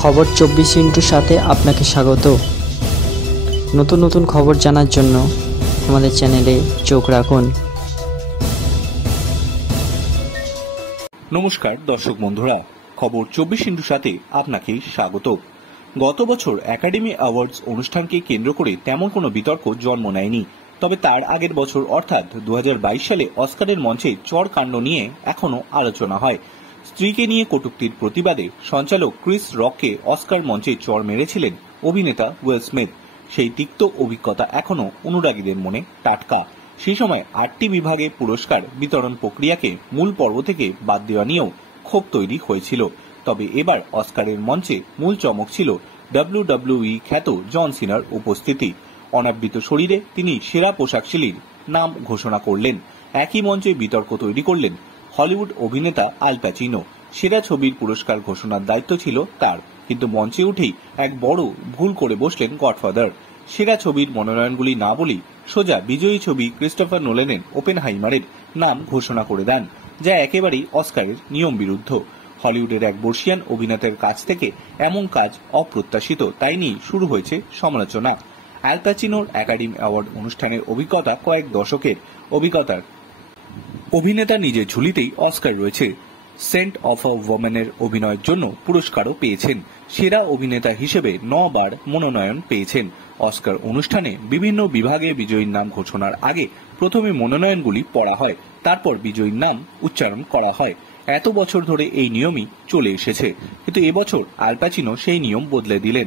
খবর 24 সাথে আপনাকে স্বাগত। নতুন নতুন খবর জানার জন্য আমাদের চ্যানেলে চোখ রাখুন। নমস্কার দর্শক বন্ধুরা, খবর 24 আপনাকে স্বাগত। গত বছর একাডেমি অ্যাওয়ার্ডস অনুষ্ঠানকে কেন্দ্র করে তেমন কোনো বিতর্ক জন্ম নেয়নি, তবে তার আগের বছর অর্থাৎ 2022 সালে অস্কারের মঞ্চে চড় কাণ্ড নিয়ে এখনো আলোচনা হয়। স্ত্রীকে নিয়ে কটূক্তির প্রতিবাদে সঞ্চালক ক্রিস রককে অস্কার মঞ্চে চড় মেরেছিলেন অভিনেতা উইল স্মিথ। সেই তিক্ত অভিজ্ঞতা এখনো অনুরাগীদের মনে টাটকা। সেই সময় 8টি বিভাগে পুরস্কার বিতরণ প্রক্রিয়াকে মূল পর্ব থেকে বাদ দেওয়া নিয়েও ক্ষোভ তৈরি হয়েছিল। তবে এবার অস্কারের মঞ্চে মূল চমক ছিল WWE খ্যাত জন সিনার উপস্থিতি। অনাবৃত শরীরে তিনি সেরা পোশাকশিলীর নাম ঘোষণা করলেন। একই মঞ্চে বিতর্ক তৈরি করলেন হলিউড অভিনেতা আল প্যাচিনো। সেরা ছবির পুরস্কার ঘোষণার দায়িত্ব ছিল তার, কিন্তু মঞ্চে উঠেই এক বড় ভুল করে বসলেন গডফাদার। সেরা ছবির মনোনয়নগুলি না বলেই সোজা বিজয়ী ছবি ক্রিস্টোফার নোলানের ওপেনহাইমারের নাম ঘোষণা করে দেন, যা একেবারেই অস্কারের নিয়ম বিরুদ্ধ। হলিউডের এক বর্ষিয়ান অভিনেতার কাছ থেকে এমন কাজ অপ্রত্যাশিত, তাই নিয়ে শুরু হয়েছে সমালোচনা। আল প্যাচিনোর একাডেমি অ্যাওয়ার্ড অনুষ্ঠানের অভিজ্ঞতা কয়েক দশকের অভিজ্ঞতার। অভিনেতা নিজের ঝুলিতেই অস্কার রয়েছে। সেন্ট অফ আ ওম্যানের অভিনয়ের জন্য পুরস্কারও পেয়েছেন। সেরা অভিনেতা হিসেবে 9 বার মনোনয়ন পেয়েছেন। অস্কার অনুষ্ঠানে বিভিন্ন বিভাগে বিজয়ীর নাম ঘোষণার আগে প্রথমে মনোনয়নগুলি পড়া হয়, তারপর বিজয়ীর নাম উচ্চারণ করা হয়। এত বছর ধরে এই নিয়মই চলে এসেছে, কিন্তু এবছর আল প্যাচিনো সেই নিয়ম বদলে দিলেন।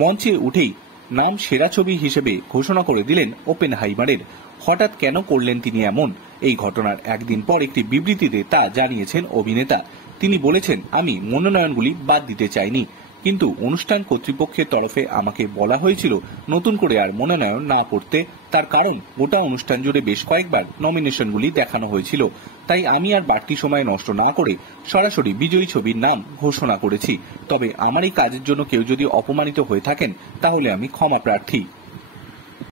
মঞ্চে উঠেই নাম সেরা ছবি হিসেবে ঘোষণা করে দিলেন ওপেনহাইমারের। হঠাৎ কেন করলেন তিনি এমন? এই ঘটনার একদিন পর একটি বিবৃতিতে তা জানিয়েছেন অভিনেতা। তিনি বলেছেন, আমি মনোনয়নগুলি বাদ দিতে চাইনি, কিন্তু অনুষ্ঠান কর্তৃপক্ষের তরফে আমাকে বলা হয়েছিল নতুন করে আর মনোনয়ন না করতে। তার কারণ, গোটা অনুষ্ঠান জুড়ে বেশ কয়েকবার নমিনেশনগুলি দেখানো হয়েছিল, তাই আমি আর বাড়তি সময় নষ্ট না করে সরাসরি বিজয়ী ছবির নাম ঘোষণা করেছি। তবে আমার এই কাজের জন্য কেউ যদি অপমানিত হয়ে থাকেন তাহলে আমি ক্ষমা প্রার্থী।